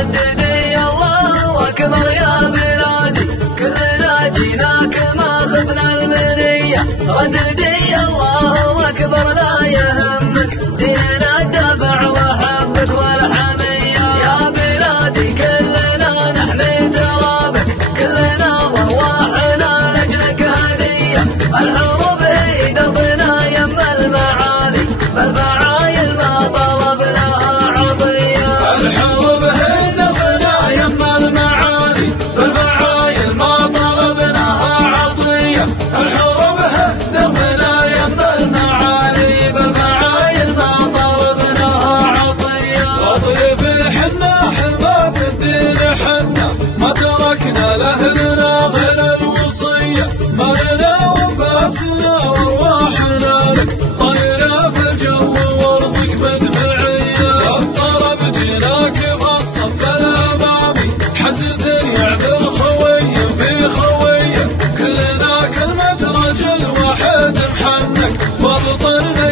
رددي الله أكبر يا بلادي كلنا جيناك ما خذنا المنية رددي الله أكبر لا يهمك دينا الدفع وحبك والحمية يا بلادي كلنا نحمي ترابك كلنا ضواحنا لأجلك هدية الحروب هي دربنا يم المعالي بالفعايل ما طلب لها عطية الحروب هي دربنا يم المعالي بالفعايل ما طلب لها عطية الحروب هي دربنا يم المعالي بالفعايل ما طلب لها عطية أطيف حنا حماة الدين حنا ما تركنا لأهلنا غير الوصية مالنا وانفاسنا وارواحنا لك طايرة في الجو وارضك مدفعية الطرب جيناك في الصف الأمامي حزن يعذر خوي في خوية كلنا كلمة رجل واحد محنك وابطلنا